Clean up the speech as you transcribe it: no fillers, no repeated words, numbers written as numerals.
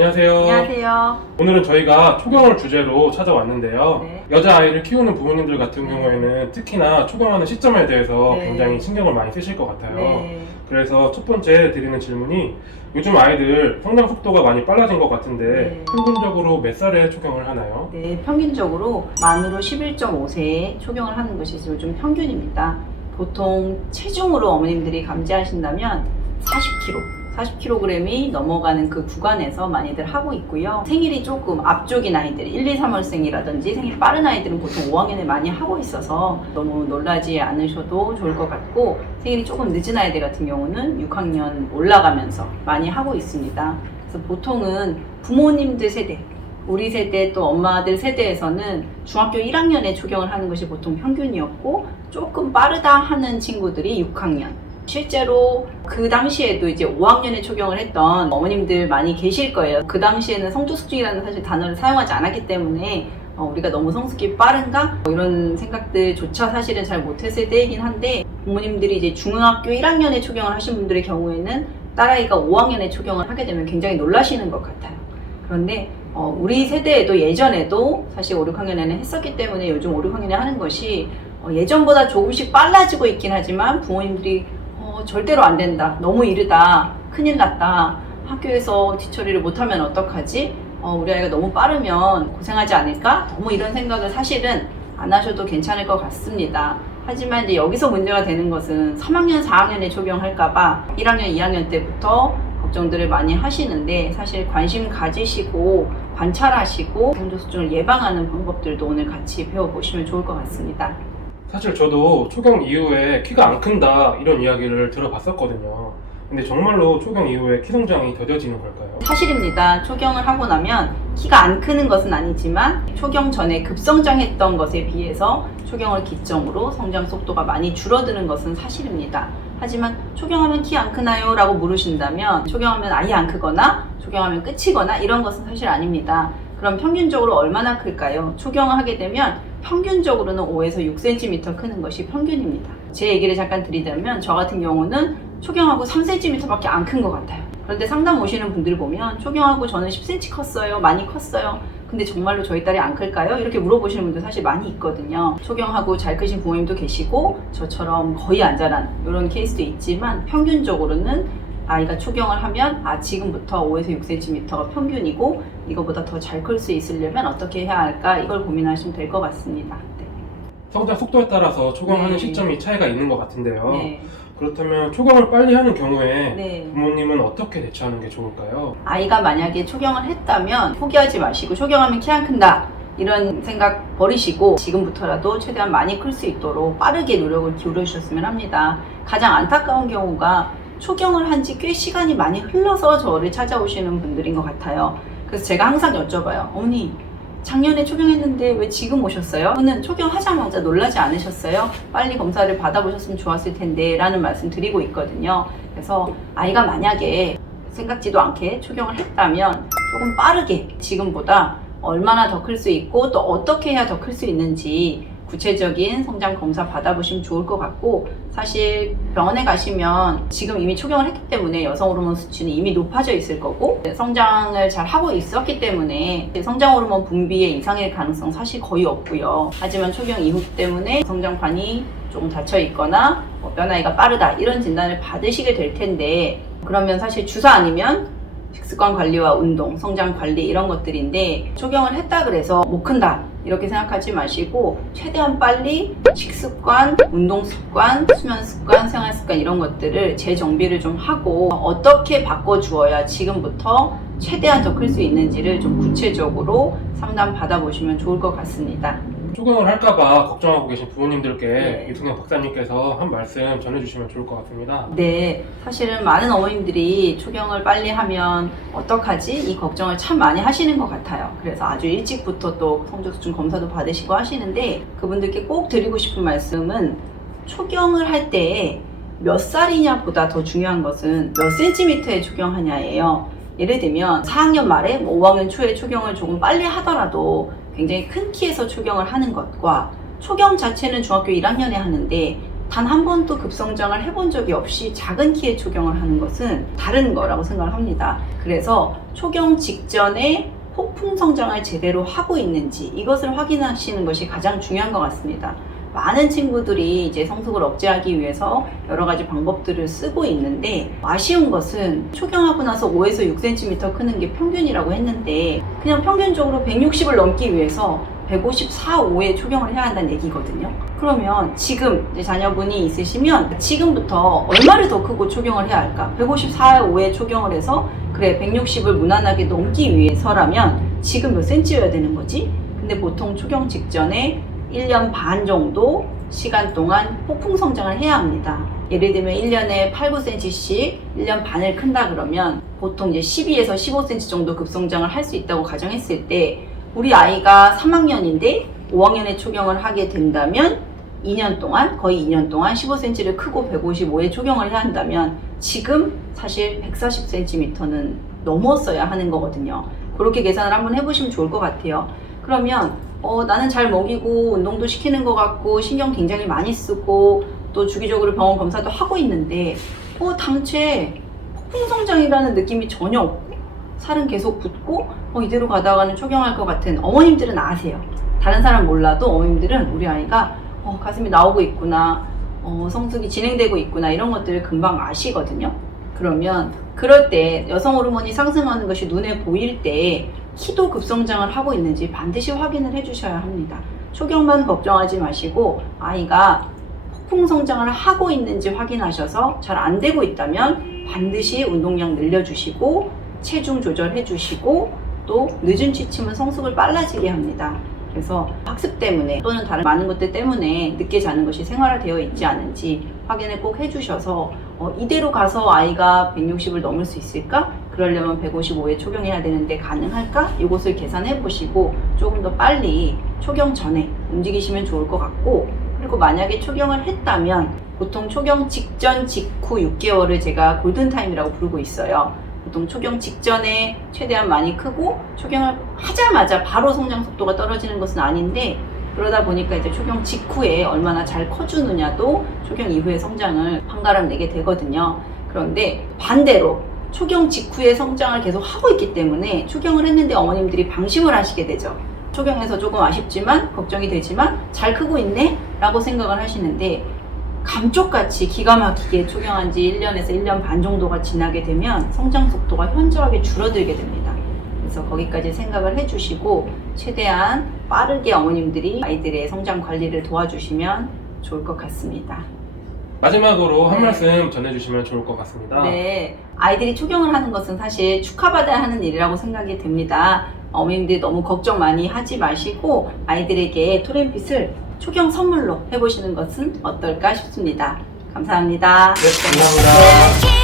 안녕하세요. 안녕하세요. 오늘은 저희가 초경을 주제로 찾아왔는데요. 네. 여자아이를 키우는 부모님들 같은 네. 경우에는 특히나 초경하는 시점에 대해서 네. 굉장히 신경을 많이 쓰실 것 같아요. 네. 그래서 첫 번째 드리는 질문이 요즘 아이들 성장 속도가 많이 빨라진 것 같은데 네. 평균적으로 몇 살에 초경을 하나요? 네, 평균적으로 만으로 11.5세에 초경을 하는 것이 요즘 평균입니다. 보통 체중으로 어머님들이 감지하신다면 40kg이 넘어가는 그 구간에서 많이들 하고 있고요. 생일이 조금 앞쪽인 아이들, 1, 2, 3월생이라든지 생일 빠른 아이들은 보통 5학년에 많이 하고 있어서 너무 놀라지 않으셔도 좋을 것 같고, 생일이 조금 늦은 아이들 같은 경우는 6학년 올라가면서 많이 하고 있습니다. 그래서 보통은 부모님들 세대, 우리 세대 또 엄마들 세대에서는 중학교 1학년에 초경을 하는 것이 보통 평균이었고, 조금 빠르다 하는 친구들이 6학년. 실제로 그 당시에도 이제 5학년에 초경을 했던 어머님들 많이 계실 거예요. 그 당시에는 성조숙중이라는 사실 단어를 사용하지 않았기 때문에 우리가 너무 성숙이 빠른가? 이런 생각들조차 사실은 잘 못했을 때이긴 한데, 부모님들이 이제 중학교 1학년에 초경을 하신 분들의 경우에는 딸아이가 5학년에 초경을 하게 되면 굉장히 놀라시는 것 같아요. 그런데 우리 세대에도 예전에도 사실 5, 6학년에는 했었기 때문에 요즘 5, 6학년에 하는 것이 예전보다 조금씩 빨라지고 있긴 하지만 부모님들이 절대로 안 된다, 너무 이르다, 큰일 났다, 학교에서 뒤처리를 못하면 어떡하지, 우리 아이가 너무 빠르면 고생하지 않을까, 너무 이런 생각을 사실은 안 하셔도 괜찮을 것 같습니다. 하지만 이제 여기서 문제가 되는 것은 3학년, 4학년에 초경할까봐 1학년, 2학년 때부터 걱정들을 많이 하시는데, 사실 관심 가지시고 관찰하시고 성조숙중을 예방하는 방법들도 오늘 같이 배워보시면 좋을 것 같습니다. 사실 저도 초경 이후에 키가 안 큰다 이런 이야기를 들어봤었거든요. 근데 정말로 초경 이후에 키 성장이 더뎌지는 걸까요? 사실입니다. 초경을 하고 나면 키가 안 크는 것은 아니지만 초경 전에 급성장했던 것에 비해서 초경을 기점으로 성장 속도가 많이 줄어드는 것은 사실입니다. 하지만 초경하면 키 안 크나요? 라고 물으신다면, 초경하면 아예 안 크거나 초경하면 끝이거나 이런 것은 사실 아닙니다. 그럼 평균적으로 얼마나 클까요? 초경을 하게 되면 평균적으로는 5에서 6cm 크는 것이 평균입니다. 제 얘기를 잠깐 드리자면, 저 같은 경우는 초경하고 3cm 밖에 안 큰 것 같아요. 그런데 상담 오시는 분들 보면 초경하고 저는 10cm 컸어요, 많이 컸어요, 근데 정말로 저희 딸이 안 클까요? 이렇게 물어보시는 분들 사실 많이 있거든요. 초경하고 잘 크신 부모님도 계시고 저처럼 거의 안 자란 이런 케이스도 있지만, 평균적으로는 아이가 초경을 하면 지금부터 5에서 6cm가 평균이고 이거보다 더 잘 클 수 있으려면 어떻게 해야 할까, 이걸 고민하시면 될 것 같습니다. 네. 성장 속도에 따라서 초경하는 네. 시점이 차이가 있는 것 같은데요. 네. 그렇다면 초경을 빨리 하는 경우에 네. 부모님은 어떻게 대처하는 게 좋을까요? 아이가 만약에 초경을 했다면 포기하지 마시고, 초경하면 키 안 큰다 이런 생각 버리시고 지금부터라도 최대한 많이 클 수 있도록 빠르게 노력을 기울여 주셨으면 합니다. 가장 안타까운 경우가 초경을 한 지 꽤 시간이 많이 흘러서 저를 찾아오시는 분들인 것 같아요. 그래서 제가 항상 여쭤봐요. 어머니, 작년에 초경했는데 왜 지금 오셨어요? 저는 초경하자마자 놀라지 않으셨어요? 빨리 검사를 받아보셨으면 좋았을 텐데 라는 말씀 드리고 있거든요. 그래서 아이가 만약에 생각지도 않게 초경을 했다면 조금 빠르게 지금보다 얼마나 더 클 수 있고 또 어떻게 해야 더 클 수 있는지 구체적인 성장 검사 받아보시면 좋을 것 같고, 사실 병원에 가시면 지금 이미 초경을 했기 때문에 여성 호르몬 수치는 이미 높아져 있을 거고, 성장을 잘 하고 있었기 때문에 성장 호르몬 분비에 이상일 가능성 사실 거의 없고요. 하지만 초경 이후 때문에 성장판이 조금 닫혀 있거나 변화가 빠르다 이런 진단을 받으시게 될 텐데, 그러면 사실 주사 아니면 식습관 관리와 운동, 성장 관리 이런 것들인데, 초경을 했다 그래서 못 큰다 이렇게 생각하지 마시고 최대한 빨리 식습관, 운동 습관, 수면 습관, 생활 습관 이런 것들을 재정비를 좀 하고 어떻게 바꿔주어야 지금부터 최대한 더 클 수 있는지를 좀 구체적으로 상담 받아보시면 좋을 것 같습니다. 초경을 할까봐 걱정하고 계신 부모님들께 네. 유승현 박사님께서 한 말씀 전해주시면 좋을 것 같습니다. 네, 사실은 많은 어머님들이 초경을 빨리 하면 어떡하지? 이 걱정을 참 많이 하시는 것 같아요. 그래서 아주 일찍부터 또 성조숙중 검사도 받으시고 하시는데, 그분들께 꼭 드리고 싶은 말씀은, 초경을 할 때 몇 살이냐 보다 더 중요한 것은 몇 센티미터에 초경하냐예요. 예를 들면 4학년 말에 5학년 초에 초경을 조금 빨리 하더라도 굉장히 큰 키에서 초경을 하는 것과, 초경 자체는 중학교 1학년에 하는데 단 한 번도 급성장을 해본 적이 없이 작은 키에 초경을 하는 것은 다른 거라고 생각을 합니다. 그래서 초경 직전에 폭풍 성장을 제대로 하고 있는지 이것을 확인하시는 것이 가장 중요한 것 같습니다. 많은 친구들이 이제 성숙을 억제하기 위해서 여러 가지 방법들을 쓰고 있는데 아쉬운 것은 초경하고 나서 5에서 6cm 크는 게 평균이라고 했는데 그냥 평균적으로 160을 넘기 위해서 154, 5에 초경을 해야 한다는 얘기거든요. 그러면 지금 이제 자녀분이 있으시면 지금부터 얼마를 더 크고 초경을 해야 할까? 154, 5에 초경을 해서 그래 160을 무난하게 넘기 위해서라면 지금 몇 cm여야 되는 거지? 근데 보통 초경 직전에 1년 반 정도 시간 동안 폭풍 성장을 해야 합니다. 예를 들면 1년에 8, 9cm씩 1년 반을 큰다 그러면 보통 이제 12에서 15cm 정도 급성장을 할 수 있다고 가정했을 때 우리 아이가 3학년인데 5학년에 초경을 하게 된다면 2년 동안 거의 2년 동안 15cm를 크고 155에 초경을 해야 한다면 지금 사실 140cm는 넘었어야 하는 거거든요. 그렇게 계산을 한번 해보시면 좋을 것 같아요. 그러면 나는 잘 먹이고 운동도 시키는 것 같고 신경 굉장히 많이 쓰고 또 주기적으로 병원 검사도 하고 있는데 당최 폭풍성장이라는 느낌이 전혀 없고 살은 계속 붙고 이대로 가다가는 초경할 것 같은 어머님들은 아세요. 다른 사람 몰라도 어머님들은 우리 아이가 가슴이 나오고 있구나, 성숙이 진행되고 있구나 이런 것들을 금방 아시거든요. 그러면 그럴 때 여성 호르몬이 상승하는 것이 눈에 보일 때 키도 급성장을 하고 있는지 반드시 확인을 해주셔야 합니다. 초경만 걱정하지 마시고 아이가 폭풍 성장을 하고 있는지 확인하셔서 잘 안 되고 있다면 반드시 운동량 늘려주시고 체중 조절해주시고 또 늦은 취침은 성숙을 빨라지게 합니다. 그래서 학습 때문에 또는 다른 많은 것들 때문에 늦게 자는 것이 생활화되어 있지 않은지 확인을 꼭 해주셔서 이대로 가서 아이가 160을 넘을 수 있을까? 그러려면 155에 초경해야 되는데 가능할까? 이것을 계산해 보시고 조금 더 빨리 초경 전에 움직이시면 좋을 것 같고, 그리고 만약에 초경을 했다면 보통 초경 직전 직후 6개월을 제가 골든타임이라고 부르고 있어요. 보통 초경 직전에 최대한 많이 크고 초경을 하자마자 바로 성장 속도가 떨어지는 것은 아닌데 그러다 보니까 이제 초경 직후에 얼마나 잘 커주느냐도 초경 이후의 성장을 판가름 내게 되거든요. 그런데 반대로 초경 직후에 성장을 계속 하고 있기 때문에 초경을 했는데 어머님들이 방심을 하시게 되죠. 초경해서 조금 아쉽지만 걱정이 되지만 잘 크고 있네 라고 생각을 하시는데 감쪽같이 기가 막히게 초경한 지 1년에서 1년 반 정도가 지나게 되면 성장 속도가 현저하게 줄어들게 됩니다. 그래서 거기까지 생각을 해주시고 최대한 빠르게 어머님들이 아이들의 성장 관리를 도와주시면 좋을 것 같습니다. 마지막으로 한 말씀 전해주시면 좋을 것 같습니다. 네, 아이들이 초경을 하는 것은 사실 축하받아야 하는 일이라고 생각이 됩니다. 어머님들이 너무 걱정 많이 하지 마시고 아이들에게 토렌핏을 초경 선물로 해보시는 것은 어떨까 싶습니다. 감사합니다. 네, 감사합니다.